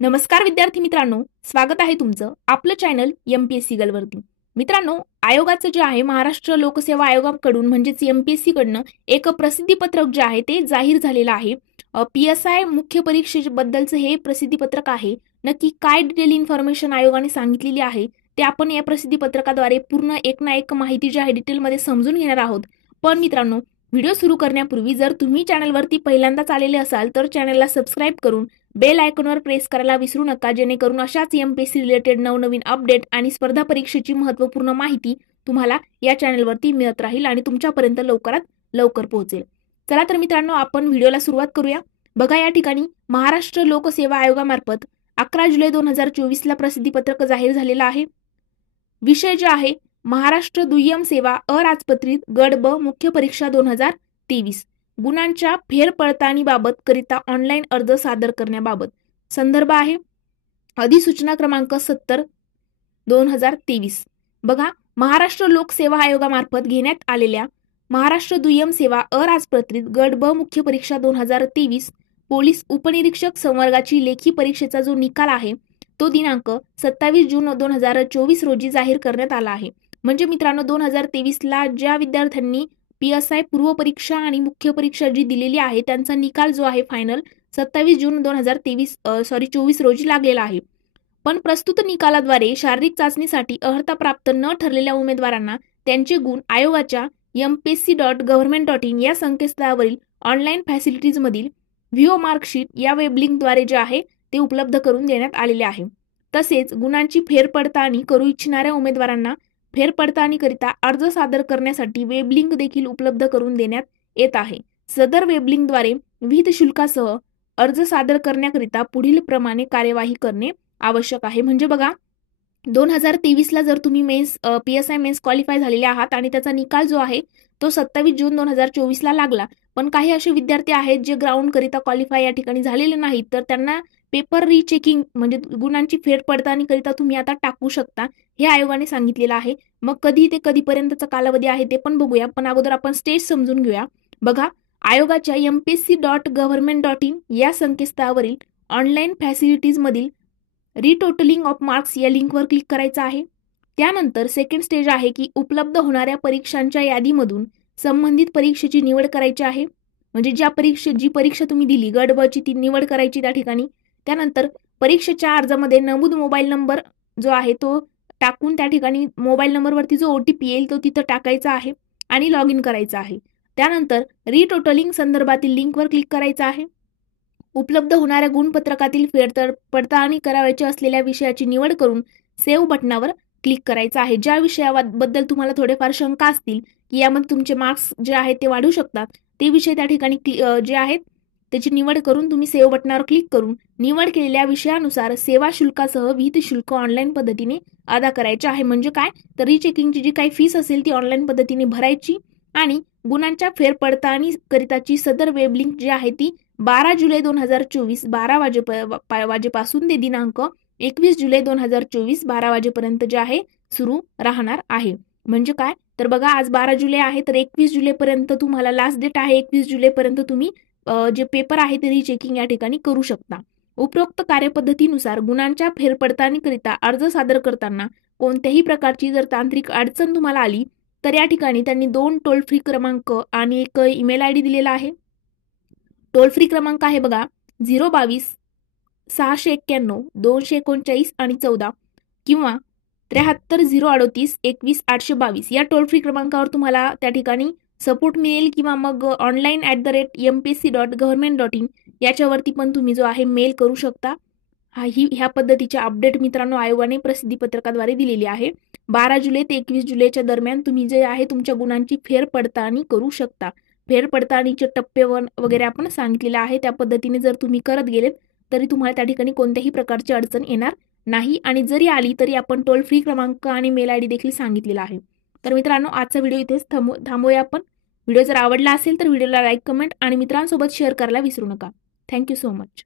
नमस्कार विद्यार्थी मित्रांनो, स्वागत आहे तुमचं आपलं चॅनल एमपीएससी गर्लवरती। मित्रांनो, आयोगाचं जे आहे महाराष्ट्र लोकसेवा आयोगाकडून म्हणजेच एमपीएससी कडनं एक प्रसिद्धीपत्रक जे आहे ते जाहीर झालेलं आहे। पीएसआय मुख्य परीक्षेबद्दलचं हे प्रसिद्धीपत्रक आहे। नक्की काय डिटेल इन्फॉर्मेशन आयोगाने सांगितलेली आहे ते आपण या प्रसिद्धीपत्रकाद्वारे पूर्ण एक ना एक माहिती जी आहे डिटेलमध्ये समजून घेणार आहोत। पण मित्रांनो, व्हिडिओ सुरू करण्यापूर्वी जर तुम्ही चॅनलवरती पहिल्यांदाच आलेले असाल तर चॅनलला सबस्क्राईब करून बेल आयकॉनवर प्रेस करायला विसरू नका, जेणेकरून अशाच एमपीएससी रिलेटेड नवनवीन अपडेट आणि स्पर्धा परीक्षेची महत्त्वपूर्ण माहिती तुम्हाला या चॅनलवरती मिळत राहील आणि तुमच्यापर्यंत लवकरात लवकर पोहोचेल। चला तर मित्रांनो, आपण व्हिडिओला सुरुवात करूया। बघा, या ठिकाणी महाराष्ट्र लोकसेवा आयोगामार्फत 11 जुलै 2024 ला प्रसिद्धीपत्रक जाहीर झालेलं आहे। विषय जे आहे महाराष्ट्र दुय्यम सेवा अराजपत्रित गट ब मुख्य परीक्षा 2023 गुणांच्या फेरपडताळणीबाबत करिता ऑनलाईन अर्ज सादर करण्याबाबत। संदर्भ आहे अधिसूचना क्रमांक 70/2023। बघा, महाराष्ट्र लोकसेवा आयोगामार्फत घेण्यात आलेल्या महाराष्ट्र दुय्यम सेवा अराजपत्रित गट ब मुख्य परीक्षा 2023 पोलीस उपनिरीक्षक संवर्गाची लेखी परीक्षेचा जो निकाल आहे तो दिनांक 27 जून 2024 रोजी जाहीर करण्यात आला आहे। म्हणजे मित्रांनो, 2023 ला ज्या विद्यार्थ्यांनी पीएसआय पूर्व परीक्षा आणि मुख्य परीक्षा जी दिलेली आहे त्यांचा निकाल जो आहे फायनल 27 जून 2024 रोजी लागलेला आहे। पण प्रस्तुत निकालाद्वारे शारीरिक चाचणीसाठी अर्हता प्राप्त न ठरलेल्या उमेदवारांना त्यांचे गुण आयोगाच्या mpsc.government.in या संकेतस्थळावरील ऑनलाईन फॅसिलिटीज मधील व्ह्यू मार्कशीट या वेब लिंकद्वारे जे आहे ते उपलब्ध करून देण्यात आलेले आहे। तसेच गुणांची फेरपडताळणी करू इच्छिणाऱ्या उमेदवारांना फेरपडताळणीकरिता अर्ज सादर करण्यासाठी वेब लिंक देखील उपलब्ध करून देण्यात येत आहे। सदर वेब लिंकद्वारे विहित शुल्कासह अर्ज सादर करण्याकरिता पुढील प्रमाणे कार्यवाही करणे आवश्यक आहे। म्हणजे बघा, 2023 ला जर तुम्ही पीएसआय मेन्स क्वालिफाय झालेले आहात आणि त्याचा निकाल जो आहे तो 27 जून 2024 ला लागला, पण काही असे विद्यार्थी आहेत जे ग्राउंड करिता क्वालिफाय या ठिकाणी झालेले नाहीत, तर त्यांना पेपर रिचेकिंग म्हणजे गुणांची फेरपडताळणी करिता तुम्ही आता टाकू शकता, हे आयोगाने सांगितलेलं आहे। मग कधी ते कधीपर्यंतचा कालावधी आहे ते पण बघूया, पण अगोदर आपण स्टेज समजून घेऊया। बघा, आयोगाच्या mpsc.government.in या संकेतस्थळावरील ऑनलाईन फॅसिलिटीज मधील रिटोटलिंग ऑफ मार्क्स या लिंकवर क्लिक करायचं आहे। त्यानंतर सेकंड स्टेज आहे की उपलब्ध होणाऱ्या परीक्षांच्या यादीमधून संबंधित परीक्षेची निवड करायची आहे। म्हणजे जी परीक्षा तुम्ही दिली गट ब ची ती निवड करायची त्या ठिकाणी। त्यानंतर परीक्षेच्या अर्जामध्ये नमूद मोबाईल नंबर जो आहे तो टाकून त्या ठिकाणी मोबाईल नंबरवरती जो ओटीपी येईल तो तिथं टाकायचा आहे आणि लॉग इन करायचं आहे। त्यानंतर रिटोटलिंग संदर्भातील लिंकवर क्लिक करायचं आहे। उपलब्ध होणाऱ्या गुणपत्रकातील फेरपडताळणी करावयाची असलेल्या विषयाची निवड करून सेव्ह बटनावर क्लिक करायचं आहे। ज्या विषयाबद्दल तुम्हाला थोडेफार शंका असतील की यामध्ये तुमचे मार्क्स जे आहेत ते वाढू शकतात, ते विषय त्या ठिकाणी जे आहेत त्याची निवड करून तुम्ही सेव्ह बटनावर क्लिक करून निवड केलेल्या विषयानुसार सेवा शुल्कासह विहित शुल्क ऑनलाईन पद्धतीने अदा करायचे आहे। म्हणजे काय, तर रिचेकिंगची जी काही फीस असेल ती ऑनलाईन पद्धतीने भरायची आणि गुणांच्या फेरपडताळणी करिताची सदर वेब लिंक जी आहे ती 12 जुलै 2024 12 वाजेपासून ते दिनांक 21 जुलै 2024 12 वाजेपर्यंत जे आहे सुरू राहणार आहे। म्हणजे काय, तर बघा, आज 12 जुलै आहे तर 21 जुलैपर्यंत तुम्हाला लास्ट डेट आहे। 21 जुलैपर्यंत तुम्ही जे पेपर आहे ते रिचेकिंग या ठिकाणी करू शकता। उपरोक्त कार्यपद्धतीनुसार गुणांच्या फेरपडताळणीकरिता अर्ज सादर करताना कोणत्याही प्रकारची जर तांत्रिक अडचण तुम्हाला आली तर या ठिकाणी त्यांनी 2 टोल फ्री क्रमांक आणि एक ईमेल आयडी दिलेला आहे। टोल फ्री क्रमांक आहे बघा 022 691 239 आणि 14 किंवा 73 038 21 822 या टोल फ्री क्रमांकावर तुम्हाला त्या ठिकाणी सपोर्ट मिळेल किंवा मग online@mpsc.government.in याच्यावरती पण तुम्ही जो आहे मेल करू शकता। ह्या पद्धतीच्या अपडेट मित्रांनो आयोगाने प्रसिद्धीपत्रकाद्वारे दिलेली आहे। 12 जुलै ते 21 जुलैच्या दरम्यान तुम्ही जे आहे तुमच्या गुणांची फेरपडताळणी करू शकता। फेरपडताळणीचे टप्पे वगैरे आपण सांगितलेले आहे, त्या पद्धतीने जर तुम्ही करत गेलेत तरी तुम्हाला त्या ठिकाणी कोणत्याही प्रकारची अडचण येणार नाही आणि जरी आली तरी आपण टोल फ्री क्रमांक आणि मेल आयडी देखील सांगितलेला आहे। तर मित्रांनो, आजचा व्हिडिओ इथेच थांबूया आपण। व्हिडिओ जर आवडला असेल तर व्हिडिओला लाईक, कमेंट आणि मित्रांसोबत शेअर करायला विसरू नका। Thank you so much.